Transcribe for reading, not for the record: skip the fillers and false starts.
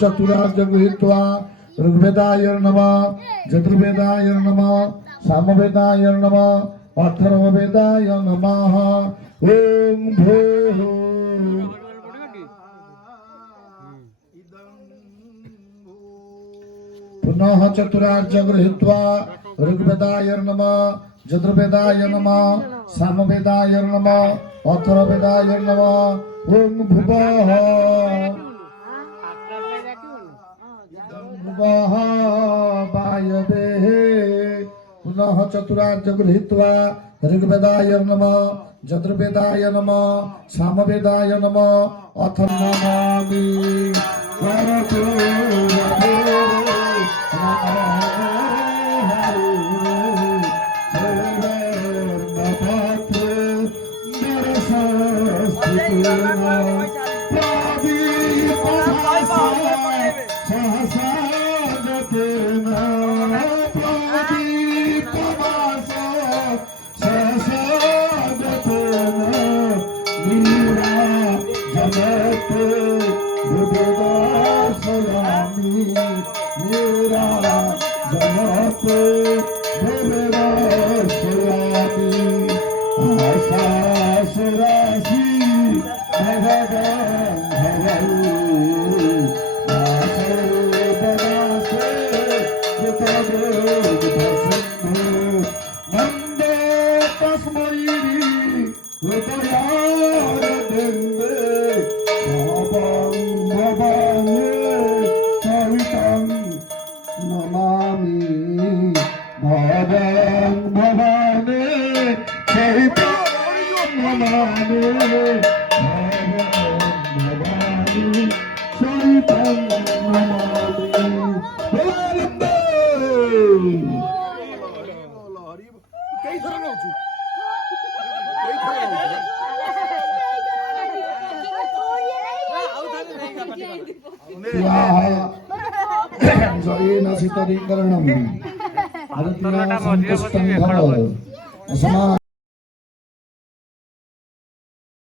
चतुरार्य गृहीत्वा ऋग्वेदाय नमः यजुर्वेदाय नमः सामवेदाय नमः अथर्ववेदाय नमः ओम भूः पुनः चतुरार्य गृहीत्वा ऋग्वेदाय नमः यजुर्वेदाय नमः सामवेदाय नमः अथर्ववेदाय नमः ओम भुवः पुनः चतुरार्य गृहीत्वा ऋग्वेदाय नमः यजुर्वेदाय नमः सामवेदाय नमः अथ नमामि जयेन सितरीकरणम्